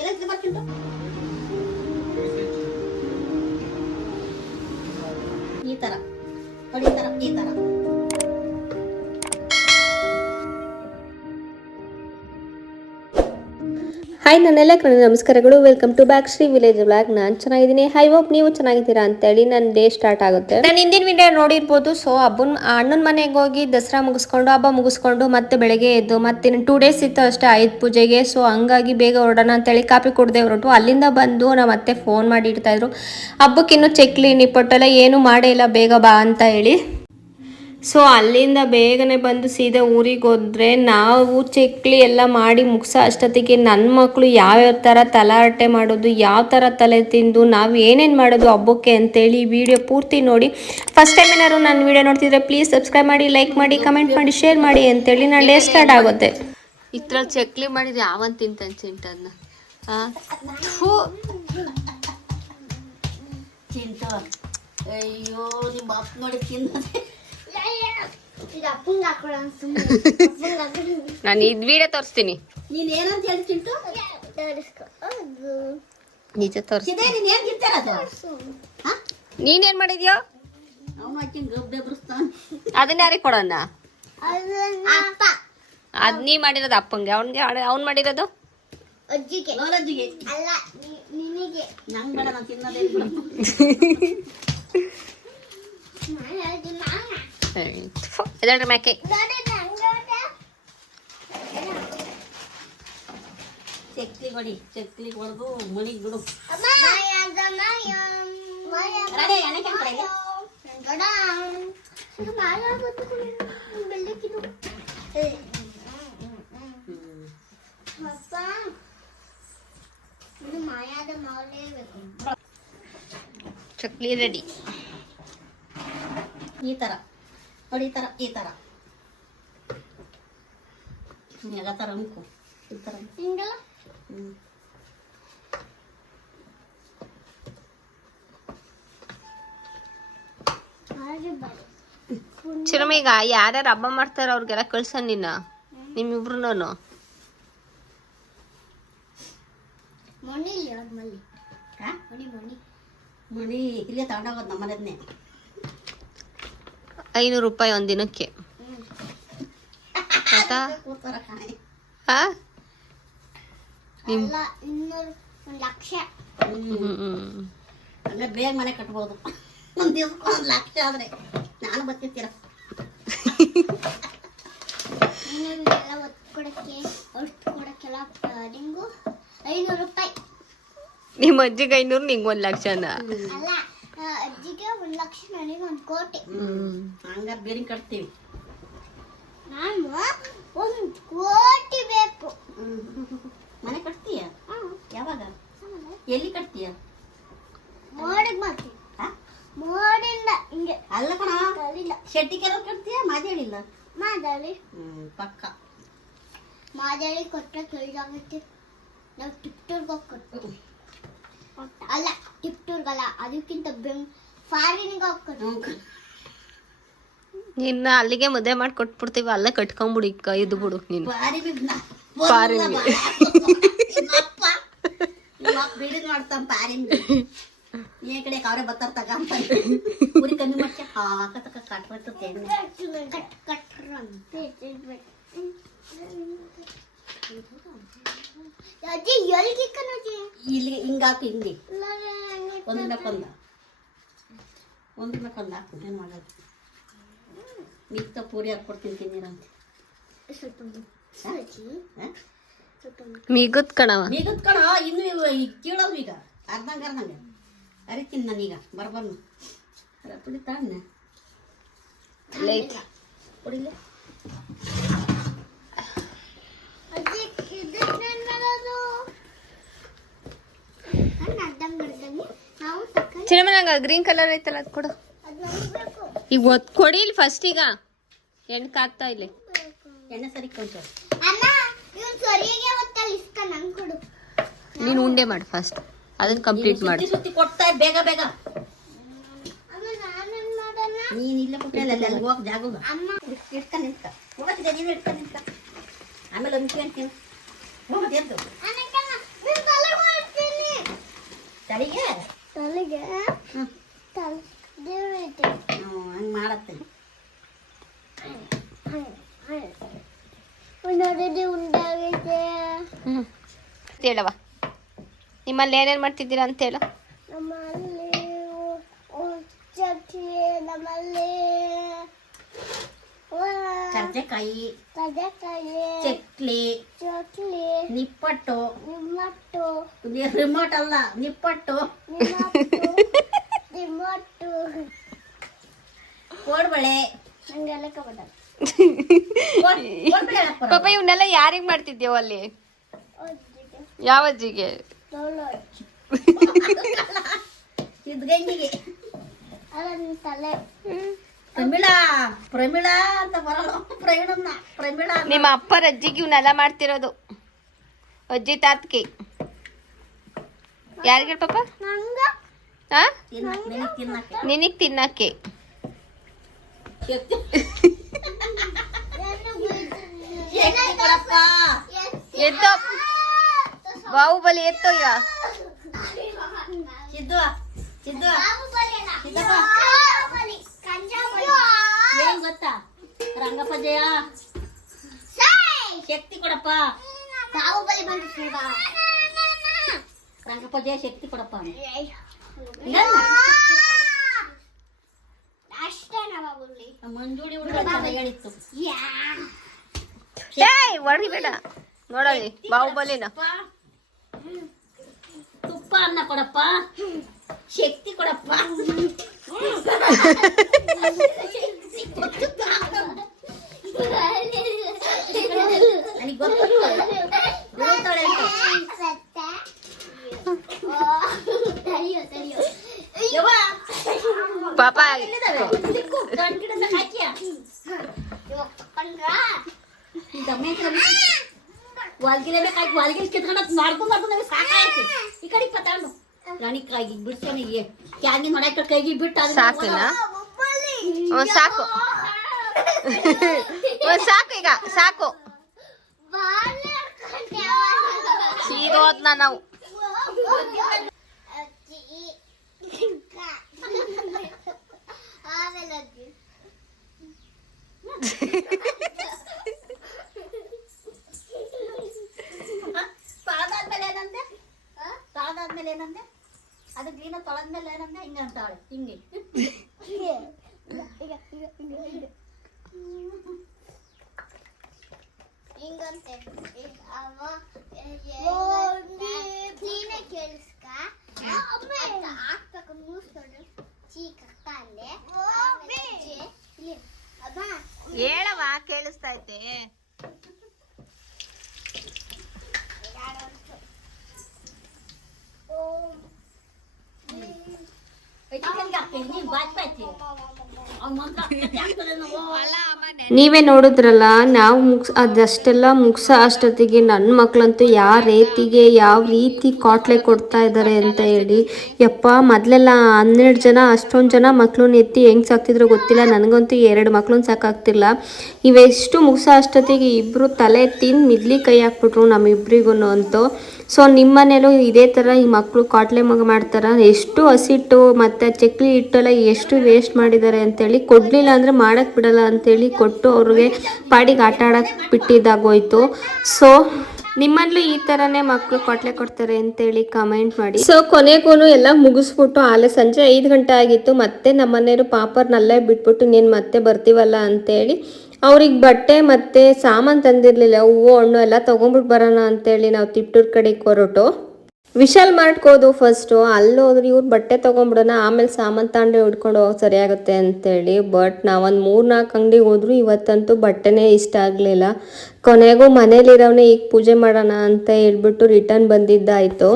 ಎಲ್ಲಿ ಬರ್ತಿಂಟು ಈ ನೋಡಿ ಈ ತರ ಈ ತರ ಹಾಯ್ ನನ್ನೆಲ್ಲ ಕನ್ನಡ ನಮಸ್ಕಾರಗಳು. Welcome to back Shri village blog ನಾನು ಚೆನ್ನಾಗಿದ್ದೀನಿ. ಹೈ ಹೋಪ್ ನೀವು ಚೆನ್ನಾಗಿದ್ದೀರಾ ಅಂತೇಳಿ ನನ್ನ ಡೇ ಸ್ಟಾರ್ಟ್ ಆಗುತ್ತೆ. ನಾನು ಹಿಂದಿನ ವಿಡಿಯೋ ನೋಡಿರ್ಬೋದು. ಸೊ ಹಬ್ಬನ ಅಣ್ಣನ ಮನೆಗೆ ಹೋಗಿ ದಸರಾ ಮುಗಿಸ್ಕೊಂಡು, ಹಬ್ಬ ಮುಗಿಸ್ಕೊಂಡು ಮತ್ತೆ ಬೆಳಗ್ಗೆ ಎದ್ದು ಮತ್ತೆ ಟೂ ಡೇಸ್ ಇತ್ತು ಅಷ್ಟೇ ಆಯುಧ ಪೂಜೆಗೆ. ಸೊ ಹಂಗಾಗಿ ಬೇಗ ಹೊರಡೋಣ ಅಂತೇಳಿ ಕಾಪಿ ಕುಡ್ದೆ ಹೊರಟು ಅಲ್ಲಿಂದ ಬಂದು ನಮ್ಮ ಮತ್ತೆ ಫೋನ್ ಮಾಡಿ ಇಡ್ತಾಯಿದ್ರು ಹಬ್ಬಕ್ಕಿನ್ನೂ ಚಕ್ಲಿ ನಿಪ್ಪಟ್ಟೆಲ್ಲ ಏನು ಮಾಡೇ ಇಲ್ಲ. ಬೇಗ ಬಾ ಅಂತ ಹೇಳಿ. ಸೊ ಅಲ್ಲಿಂದ ಬೇಗನೆ ಬಂದು ಸೀದಾ ಊರಿಗೆ ಹೋದ್ರೆ ನಾವು ಚಕ್ಲಿ ಎಲ್ಲ ಮಾಡಿ ಮುಗಿಸೋ ಅಷ್ಟೊತ್ತಿಗೆ ನನ್ನ ಮಕ್ಕಳು ಯಾವ್ಯಾವ ಥರ ತಲಾಟೆ ಮಾಡೋದು ಯಾವ ಥರ ತಲೆ ತಿಂದು ನಾವು ಏನೇನು ಮಾಡೋದು ಹಬ್ಬಕ್ಕೆ ಅಂತೇಳಿ ವಿಡಿಯೋ ಪೂರ್ತಿ ನೋಡಿ. ಫಸ್ಟ್ ಟೈಮ್ ಏನಾದ್ರು ನನ್ನ ವಿಡಿಯೋ ನೋಡ್ತಿದ್ರೆ ಪ್ಲೀಸ್ ಸಬ್ಸ್ಕ್ರೈಬ್ ಮಾಡಿ ಲೈಕ್ ಮಾಡಿ ಕಮೆಂಟ್ ಮಾಡಿ ಶೇರ್ ಮಾಡಿ ಅಂತೇಳಿ ನಾನು ಡೇ ಸ್ಟಾರ್ಟ್ ಆಗುತ್ತೆ. ಇದ್ರಲ್ಲಿ ಚಕ್ಲಿ ಮಾಡಿದ್ರೆ ಯಾವನ್ ತಿಂತಾನೆ ಚಿಂಟನ್ನ ಚಿಂಟು ಅಯ್ಯೋ ನಿಮ್ಮ ಅಪ್ಪ ನೋಡಿ ತಿನ್ನದೆ ಇದು ಅಪ್ಪಂಗೆ ಹಾಕೊಳ್ಳೋ ಸುಮ್ಮನೆ ಅಪ್ಪಂಗೆ ಹಾಕೊಳ್ಳೋ ನಾನು ಇದ್ ವಿಡಿಯೋ ತೋರಿಸ್ತೀನಿ. ನೀನ್ ಏನಂತ ನಿಜ ತೋರಿಸ್ತೀನಿ. ನೀನೇನು ಮಾಡಿದ್ಯೋ? ಅದನ್ನ ಯಾರಿಗೆ ಕೊಡೋಣ? ಅದ್ ನೀ ಮಾಡಿರೋದು ಅಪ್ಪಂಗೆ. ಅವನ್ಗೆ ಅವ್ನ್ ಮಾಡಿರೋದು? ಅಜ್ಜಿಗೆ. ಅಲ್ಲ ನಿನಗೆ. ನಂಗ್ ಬೇಡ ನಾನು ತಿನ್ನೋದೇ ಇಲ್ಲ. ನಾನು ಹೇಳ್ತೀನಿ, ನಾನು. ಇದಲ್ರಿ ಮ್ಯಾಕೆ ನೋಡಿ, ನಂಗೆ ಚಕ್ಲಿ ಹೊಡಿ ಚಕ್ಲಿ ಹೊಡೆದು ಮನಿಗ್ ಬಿಡು ಅಮ್ಮ. ಮಾಯಾದ ಮಾಯ, ಮಾಯಾದ ರೆಡಿ ಎಣ್ಣೆ ಕೆಂಪು ಮಾಯ. ಗಡ. ಇದು ಮಾಯ ಗೊತ್ತು, ಬೆಳ್ಳಕ್ಕಿದು. ಏ. ಅಪ್ಪ, ಇದು ಮಾಯಾದ ಮಾಡಲೇಬೇಕು ಚಕ್ಲಿ ರೆಡಿ ಈ ತರ ನೋಡಿ ಈ ತರ ಈ ತರ ಎಗ ಥರ ಅನ್ಕೋ ಈ ತರ ಹಿಂಗಲ್ಲ. ಹಾಗೆ ಬರಿ. ಚಿರಮ ಈಗ ಯಾರ್ಯಾರು ಹಬ್ಬ ಮಾಡ್ತಾರ ಅವ್ರಿಗೆಲ್ಲ ಕಳ್ಸ ನಿನ್ನ. ನಿಮ್ಮಿಬ್ರು ಮಣಿ ಮಣಿ. ಮಣಿ ಇಲ್ಲೇ ತಗೊಂಡೋಗೋದು ನಮ್ಮನೆದ್ನೆ. ಐನೂರು ರೂಪಾಯಿ ಒಂದ್ ದಿನಕ್ಕೆ ಆಯ್ತಾ? ಕಾಣೆ ಹಾ ಅಲ್ಲ ಇನ್ನೂರು ಒಂದು ಲಕ್ಷ. ಹಂಗ ಬೇಗ ಮನೆ ಕಟ್ಬೋದು. ಒಂದ್ ದಿವ್ಸಕ್ಕೆ ಒಂದ್ ಲಕ್ಷ ಆದರೆ ನಾನು ಬರ್ತಿರ್ತೀರ? ನಿಮ್ಮ ಅಜ್ಜಿಗೆ ಐನೂರು ನಿಂಗೆ ಒಂದ್ ಲಕ್ಷನ? ಅಲ್ಲ ಅಜ್ಜಿಗೆ ಒಂದು ಲಕ್ಷ ನನಗೆ ಒಂದು ಕೋಟಿ. ಹಂಗಾರೆ ಬೇರೆ ಕಟ್ತೀವಿ ನಾನು ಒಂದು ಕೋಟಿ ಬೇಕು. ಮನೆ ಕಟ್ತೀಯ. ಯಾವಾಗ? ಎಲ್ಲಿ ಕಟ್ತೀಯ? ಮೋಡಿಗೆ ಮಾಡ್ತೀನಿ. ಹಾ? ಮೋಡಿಂದ ಹಿಂಗೆ. ಅಲ್ಲ ಕಣ. ಶೆಟ್ಟಿ ಕೆಲವು ಕಟ್ತೀಯ? ಮಾದೇಳಿಲ್ಲ? ಮಾದಾಳಿ. ಪಕ್ಕ. ಮಾದಾಳಿ ಕೊಟ್ಟರೆ ಕೇಳಿದಾಗುತ್ತೆ ನಾವು ಟಿಪ್ಟೂರ್ಗೆ ಹೋಗಿ ಕೊಟ್ಟು ಅಲ್ಲ ಟಿಪ್ಟೂರ್ಗಲ್ಲ ಅದಕ್ಕಿಂತ ಬೆಂಗ್ ಫಾರಿನ್ಗೆ ಹೋಗಿ ಕೊಟ್ಟು. ನಿನ್ನ ಅಲ್ಲಿಗೆ ಮದುವೆ ಮಾಡಿ ಕೊಟ್ಬಿಡ್ತೀವಿ ಅಲ್ಲೇ ಕಟ್ಕೊಂಬಿಡು ಇಕ್ಕ ಇದು ಬಿಡು ನೀನು. ಕಣಜ್ಜಿ ಇಲ್ಲಿ ಹಿಂಗಾಕು ಹಿಂಗೆ ಒಂದ್ ಮ್ಯಾಕೊಂದ ಒಂದ್ ಮ್ಯಾಕೊಂದ ಹಾಕು ಏನು ಮಾಡೋದು? ಮಿಕ್ತ ಪೂರಿ ಹಾಕ್ಕೊಡ್ತೀನಿ ಅಜ್ಜಿ ಸ್ವಲ್ಪ ಮೀಗುತ್ ಕಣವ ಮೀಗದ್ ಕಣ ಇನ್ನು ಇವ- ಈಗ ಕೀಳೋದು ಈಗ ಅರ್ಧಂಗ ಅರ್ಧಂಗ. ಅರಿತೀನಿ ನಾನೀಗ ಬರ್ಬರ್ನು. ಪುಡಿ ತಾನೆ ಕುಡಿಲೆ ಗ್ರೀನ್ ಕಲರ್ ಐತಲ್ಲ ಅದು ಕೊಡು. ಈಗ ಒತ್ ಕೊಡಿ ಇಲ್ಲಿ ಫಸ್ಟ್ ಈಗ. ಎಣ್ಣೆ ಕಾಕ್ತಾ ಇಲ್ಲಿ ಎಣ್ಣೆ ಸರಿ ಕೊಂಚ. ನೀನು ಉಂಡೆ ಮಾಡು ಫಸ್ಟ್ ಅದನ್ನ ಕಂಪ್ಲೀಟ್ ಮಾಡು. ಸುತ್ತಿ ಸುತ್ತಿ ಕೊಡ್ತಾ ಬೇಗ ಬೇಗ. ಅಮ್ಮ ನಾನೇನ್ ಮಾಡೋಣ? ನೀನ್ ಇಲ್ಲೇ ಕೊಟ್ಟಿಲ್ಲ ಅಲ್ಲಿ ಹೋಗ್ ಜಾಗ ಅಮ್ಮ. ಇಟ್ಕ ನಿಂತ ಹೋಗತ್ತಿದೆ ನೀನು ಆಮೇಲೆ ಒಂದು ಹೋಗತ್ತೆ ಎದ್ದು ತಲೆ ತಲೆಗೆ ತಲೆಗೆ? ತಲೆ ಹಂಗೆ ಮಾಡತ್ತೆ. ಉಂಡಾಗೈತೆ. ಹೇಳವ ನಿಮ್ಮಲ್ಲಿ ಏನೇನು ಮಾಡ್ತಿದ್ದೀರಾ ಅಂತ ಹೇಳು. ನಮ್ಮಲ್ಲಿ ಚಟ್ನಿ ನಮ್ಮಲ್ಲಿ ಕರ್ಜೆಕಾಯಿ ಕಡಲೆಕಾಯಿ ಚಕ್ಲಿ ಚಕ್ಲಿ ನಿಪ್ಪಟ್ಟು. ನಿಮ್ಮಟ್ಟು. ರಿಮೋಟ್ ಅಲ್ಲ ನಿಪ್ಪಟ್ಟು. ರಿಮೋಟ್ ನಿಮ್ಮಟ್ಟು. ಕೋಡ್ಬಳೆ. ಪಾಪ ಇವನ್ನೆಲ್ಲ ಯಾರಿಗೆ ಮಾಡ್ತಿದ್ಯೋ ಅಲ್ಲಿ? ಯಾವ ಅಜ್ಜಿಗೆ? ತೊಳೋದು ಸಿದ್ಧಗಂಗಿಗೆ ಅಲ್ಲ ನಿನ್ನ ತಲೆ. ಪ್ರಮಿಳಾ ಪ್ರಮಿಳಾ ಅಂತ ಬರಲ್ಲ. ಪ್ರವೀಣನ್ನ ಪ್ರಮಿಳಾ ನಿಮ್ಮ ಅಪ್ಪರ ಅಜ್ಜಿಗೆ ಇವನ್ನೆಲ್ಲ ಮಾಡ್ತಿರೋದು. ಅಜ್ಜಿ ತಾತ್ಕಿ. ಯಾರಿಗ ಪಾಪ? ನಂಗ. ಹಾ ತಿನ್ನಕ್ ನಿನಗ್ ತಿನ್ನಕ್ಕೆ. ನಿನಗ್ ತಿನ್ನಕ್ಕೆ ಶಕ್ತಿ ಶಕ್ತಿ ಕೊಡಪ್ಪ ಎತ್ತೋ ಬಾಹುಬಲಿ ಎತ್ತೋ ಈಗ ಸಿದ್ದು ಸಿದ್ದು ಸಿದ್ದಪ್ಪ ಏನ್ ಗೊತ್ತಾ ರಂಗಪ್ಪ ಜಯ ಶಕ್ತಿ ಕೊಡಪ್ಪ ಬಾಹುಬಲಿ ಬಂದು ರಂಗಪ್ಪ ಜಯ ಶಕ್ತಿ ಕೊಡಪ್ಪ ಅಷ್ಟೇ ಬಾಹುಬಲಿ ಮಂಜುಳಿ ಹೇಳಿತ್ತು. ಏಯ್ ನೋಡಲಿ ಬಾಹುಬಲಿನ. ತುಪ್ಪ ಅನ್ನ ಕೊಡಪ್ಪ. ಶಕ್ತಿ ಕೊಡಪ್ಪ ನನಗೆ ಗೊತ್ತು ಹೇಳ್ತಾಳೆ ಅಂತ. ಯವ್ವ, ಪಾಪ ಎಲ್ಲಿದಾವೆ? ಸಿಕ್ಕು, ಗಂಡ್ ಗಿಡದ ಹಾಕ್ಯ. ಈ ದಮ್ಮೆ ಬಿಟ್ಟು ವಾಲ್ಗಿಲೆ ಬೇಕಾಗಿ ವಾಲ್ಗಿಲ್ ಕಿತ್ಕೊಂಡ್ ಮಾಡ್ಕೊಂಡ್ ಮಾಡ್ಕೊಂಡು ನಮಗೆ ಸಾಕಾಯ್ತು ಈ ಕಡೆ ಪತ್ತಾಂಡು ರಾಣಿ ಕೈಗೆ ಏ ಕ್ಯಾಂಗಿ ಹೊಡಕ್ಕೆ ಕೈಗೆ ಬಿಟ್ಟು ಒಂದ್ ಸಾಕು ಒಂದ್ ಸಾಕು ಈಗ ಸಾಕು ಸೀದೋದ್ನ ನಾವು ಆಮೇಲೆ ಹ? ತೊಳೆದಾದ್ಮೇಲೆ ಏನಂದೆ ತೊಳೆದಾದ್ಮೇಲೆ ಏನಂದೆ ಅದು ಕ್ಲೀನ ತೊಳೆದ್ಮೇಲೆ ಏನಂದೆ ಹಿಂಗೆ ಅಂತಾಳೆ ಹಿಂಗೆ ಹಿಂಗಂತೆ ಅವ ಕ್ಲೀನ ಕೇಳಿಸ್ಕ ಹಾಕ್ಬೇಕು ಮೂಸ್ಕೊಂಡು ಚೀಕ್ ಅಲ್ಲೇ ಅಮ್ಮ ಹೇಳವ ಕೇಳಿಸ್ತಾ ಐತೆ ಚಿಕನ್ಗೆ ಹಾಕ್ತೀನಿ ನೀವೇ ನೋಡಿದ್ರಲ್ಲ, ನಾವು ಮುಗ್ಸ್, ಅದಷ್ಟೆಲ್ಲ ಮುಗ್ಸ ಅಷ್ಟೊತ್ತಿಗೆ ನನ್ನ ಮಕ್ಕಳಂತೂ ಯಾವ ರೀತಿಗೆ, ಯಾವ ರೀತಿ ಕಾಟ್ಲೆ ಕೊಡ್ತಾ ಇದ್ದಾರೆ ಅಂತ ಹೇಳಿ, ಯಪ್ಪ, ಮೊದಲೆಲ್ಲ ಹನ್ನೆರಡು ಜನ, ಅಷ್ಟೊಂದು ಜನ ಮಕ್ಕಳನ್ನ ಎತ್ತಿ ಹೆಂಗೆ ಸಾಕ್ತಿದ್ರು ಗೊತ್ತಿಲ್ಲ, ನನಗಂತೂ ಎರಡು ಮಕ್ಳನ್ನ ಸಾಕಾಗ್ತಿಲ್ಲ. ಇವೆಷ್ಟು ಮುಗ್ಸೋ ಅಷ್ಟೊತ್ತಿಗೆ ಇಬ್ಬರು ತಲೆ ತಿಂದು ಮಿದ್ಲಿ ಕೈ ಹಾಕ್ಬಿಟ್ರು ನಮ್ಮಿಬ್ರಿಗೂ ಅಂತೂ. ಸೊ ನಿಮ್ಮ ಮನೇಲೂ ಇದೇ ಥರ ಈ ಮಕ್ಕಳು ಕಾಟ್ಲೆ ಮಗ ಮಾಡ್ತಾರೆ? ಎಷ್ಟು ಹಸಿಟ್ಟು ಮತ್ತು ಚಕ್ಲಿ ಹಿಟ್ಟೆಲ್ಲ ಎಷ್ಟು ವೇಸ್ಟ್ ಮಾಡಿದ್ದಾರೆ ಅಂತೇಳಿ ಕೊಡಲಿಲ್ಲ ಅಂದರೆ ಮಾಡಕ್ಕೆ ಬಿಡಲ್ಲ ಅಂತೇಳಿ ಕೊಟ್ಟು ಅವ್ರಿಗೆ ಪಾಡಿಗೆ ಆಟ ಆಡೋಕ್ಕೆ ಬಿಟ್ಟಿದ್ದಾಗೋಯ್ತು. ಸೊ ನಿಮ್ಮಲ್ಲೂ ಈ ಥರನೇ ಮಕ್ಕಳು ಕೊಟ್ಲೆ ಕೊಡ್ತಾರೆ ಅಂತೇಳಿ ಕಮೆಂಟ್ ಮಾಡಿ. ಸೊ ಕೊನೆಗೂ ಎಲ್ಲ ಮುಗಿಸ್ಬಿಟ್ಟು ಆಲೆ ಸಂಜೆ ಐದು ಗಂಟೆ ಆಗಿತ್ತು. ಮತ್ತೆ ನಮ್ಮ ಮನೆಯವರು ಪಾಪರ್ನಲ್ಲೇ ಬಿಟ್ಬಿಟ್ಟು ನೀನು ಮತ್ತೆ ಬರ್ತೀವಲ್ಲ ಅಂತೇಳಿ ಅವ್ರಿಗೆ ಬಟ್ಟೆ ಮತ್ತು ಸಾಮಾನು ತಂದಿರಲಿಲ್ಲ, ಹೂವು, ಹಣ್ಣು ಎಲ್ಲ ತೊಗೊಂಬಿಟ್ಟು ಬರೋಣ ಅಂತೇಳಿ ನಾವು ತಿಪ್ಟೂರು ಕಡೆಗೆ ಹೊರಟು. ವಿಶಾಲ್ ಮಾಡ್ಕೋದು ಫಸ್ಟು ಅಲ್ಲಿ ಹೋದ್ರೆ ಇವ್ರು ಬಟ್ಟೆ ತೊಗೊಂಬಿಡೋಣ ಆಮೇಲೆ ಸಾಮಾನು ತಗೊಂಡು ಹಿಡ್ಕೊಂಡು ಹೋಗಿ ಸರಿಯಾಗುತ್ತೆ ಅಂತೇಳಿ. ಬಟ್ ನಾವೊಂದು ಮೂರು ನಾಲ್ಕು ಅಂಗಡಿಗೆ ಹೋದ್ರು ಇವತ್ತಂತೂ ಬಟ್ಟೆನೇ ಇಷ್ಟ ಆಗಲಿಲ್ಲ. ಕೊನೆಗೂ ಮನೇಲಿರೋನೇ ಈಗ ಪೂಜೆ ಮಾಡೋಣ ಅಂತ ಹೇಳ್ಬಿಟ್ಟು ರಿಟರ್ನ್ ಬಂದಿದ್ದಾಯಿತು.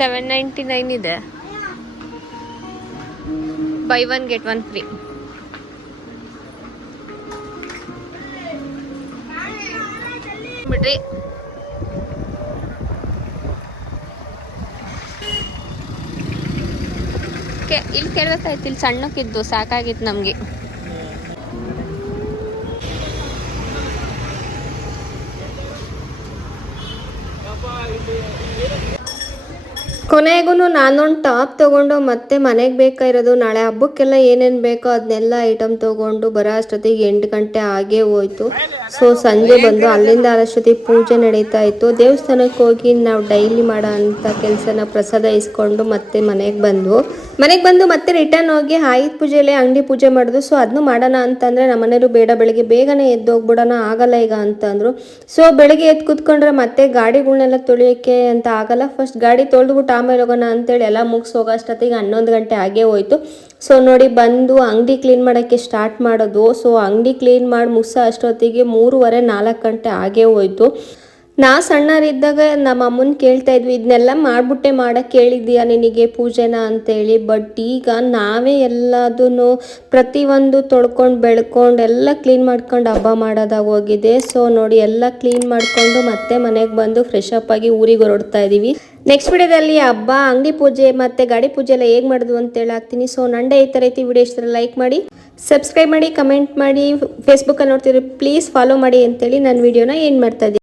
ಸೆವೆನ್ ನೈಂಟಿ ನೈನ್ ಇದೆ. Buy one get one free ಬಿಡ್ರಿ. ಇಲ್ಲಿ ಕೇಳ್ಬೇಕಾಯ್ತು, ಇಲ್ಲಿ ಸಣ್ಣಕ್ಕಿದ್ದು, ಸಾಕಾಗಿತ್ತು ನಮಗೆ. ಕೊನೆಗೂ ನಾನೊಂದು ಟಾಪ್ ತೊಗೊಂಡು ಮತ್ತೆ ಮನೆಗೆ ಬೇಕಾಗಿರೋದು ನಾಳೆ ಹಬ್ಬಕ್ಕೆಲ್ಲ ಏನೇನು ಬೇಕೋ ಅದನ್ನೆಲ್ಲ ಐಟಮ್ ತೊಗೊಂಡು ಬರೋ ಅಷ್ಟೊತ್ತಿಗೆ ಎಂಟು ಗಂಟೆ ಆಗೇ ಹೋಯ್ತು. ಸೊ ಸಂಜೆ ಬಂದು ಅಲ್ಲಿಂದ ಅಷ್ಟೊತ್ತಿಗೆ ಪೂಜೆ ನಡೀತಾ ಇತ್ತು. ದೇವಸ್ಥಾನಕ್ಕೆ ಹೋಗಿ ನಾವು ಡೈಲಿ ಮಾಡೋ ಅಂಥ ಕೆಲಸನ ಪ್ರಸಾದ ಇಸ್ಕೊಂಡು ಮತ್ತೆ ಮನೆಗೆ ಬಂದು ಮನೆಗೆ ಬಂದು ಮತ್ತೆ ರಿಟರ್ನ್ ಹೋಗಿ ಆಯುಧ ಪೂಜೆಲೆ ಅಂಗಡಿ ಪೂಜೆ ಮಾಡೋದು ಸೊ ಅದನ್ನು ಮಾಡೋಣ ಅಂತಂದರೆ ನಮ್ಮ ಮನೆಯವರು ಬೇಡ, ಬೆಳಗ್ಗೆ ಬೇಗನೆ ಎದ್ದು ಹೋಗ್ಬಿಡೋಣ, ಆಗಲ್ಲ ಈಗ ಅಂತಂದರು ಸೊ ಬೆಳಗ್ಗೆ ಎದ್ದು ಕೂತ್ಕೊಂಡ್ರೆ ಮತ್ತೆ ಗಾಡಿಗಳನ್ನೆಲ್ಲ ತೊಳೆಯೋಕ್ಕೆ ಅಂತ ಆಗಲ್ಲ. ಫಸ್ಟ್ ಗಾಡಿ ತೊಳೆದ್ಬಿಟ್ಟು ಆಮೇಲೆ ಅಂತೇಳಿ ಎಲ್ಲ ಮುಗಿಸ್ ಹೋಗೋ ಅಷ್ಟೊತ್ತಿಗೆ ಹನ್ನೊಂದು ಗಂಟೆ ಆಗೇ ಹೋಯ್ತು. ಸೊ ನೋಡಿ ಬಂದು ಅಂಗಡಿ ಕ್ಲೀನ್ ಮಾಡೋಕ್ಕೆ ಸ್ಟಾರ್ಟ್ ಮಾಡೋದು. ಸೊ ಅಂಗಡಿ ಕ್ಲೀನ್ ಮಾಡಿ ಮುಗಿಸೋ ಅಷ್ಟೊತ್ತಿಗೆ ಮೂರುವರೆ ನಾಲ್ಕು ಗಂಟೆ ಆಗೇ ಹೋಯ್ತು. ನಾ ಸಣ್ಣರಿದ್ದಾಗ ನಮ್ಮ ಅಮ್ಮನ ಕೇಳ್ತಾ ಇದ್ವಿ, ಇದನ್ನೆಲ್ಲ ಮಾಡ್ಬಿಟ್ಟೆ ಮಾಡಕ್ಕೆ ಕೇಳಿದ್ಯಾ ನಿನಗೆ ಪೂಜೆನ? ಅಂತೇಳಿ. ಬಟ್ ಈಗ ನಾವೇ ಎಲ್ಲದನ್ನು ಪ್ರತಿಯೊಂದು ತೊಳ್ಕೊಂಡು, ಬೆಳ್ಕೊಂಡು, ಎಲ್ಲ ಕ್ಲೀನ್ ಮಾಡ್ಕೊಂಡು ಹಬ್ಬ ಮಾಡೋದಾಗ ಹೋಗಿದೆ. ಸೊ ನೋಡಿ ಎಲ್ಲ ಕ್ಲೀನ್ ಮಾಡಿಕೊಂಡು ಮತ್ತೆ ಮನೆಗೆ ಬಂದು ಫ್ರೆಶ್ ಅಪ್ ಆಗಿ ಊರಿಗೆ ಹೊರಡ್ತಾ ಇದ್ದೀವಿ ನೆಕ್ಸ್ಟ್ ವಿಡಿಯೋದಲ್ಲಿ ಹಬ್ಬ, ಅಂಗಡಿ ಪೂಜೆ ಮತ್ತು ಗಾಡಿ ಪೂಜೆ ಎಲ್ಲ ಹೇಗೆ ಮಾಡೋದು ಅಂತೇಳಿ ಹಾಕ್ತೀನಿ. ಸೊ ನಂಡೆ ಈ ಥರ ಐತಿ. ವಿಡಿಯೋ ಇಷ್ಟ ಲೈಕ್ ಮಾಡಿ ಸಬ್ಸ್ಕ್ರೈಬ್ ಮಾಡಿ ಕಮೆಂಟ್ ಮಾಡಿ. ಫೇಸ್ಬುಕ್ಕಲ್ಲಿ ನೋಡ್ತಿದ್ರೆ ಪ್ಲೀಸ್ ಫಾಲೋ ಮಾಡಿ ಅಂತೇಳಿ ನಾನು ವಿಡಿಯೋನ ಏನು ಮಾಡ್ತಾ ಇದ್ದೀನಿ.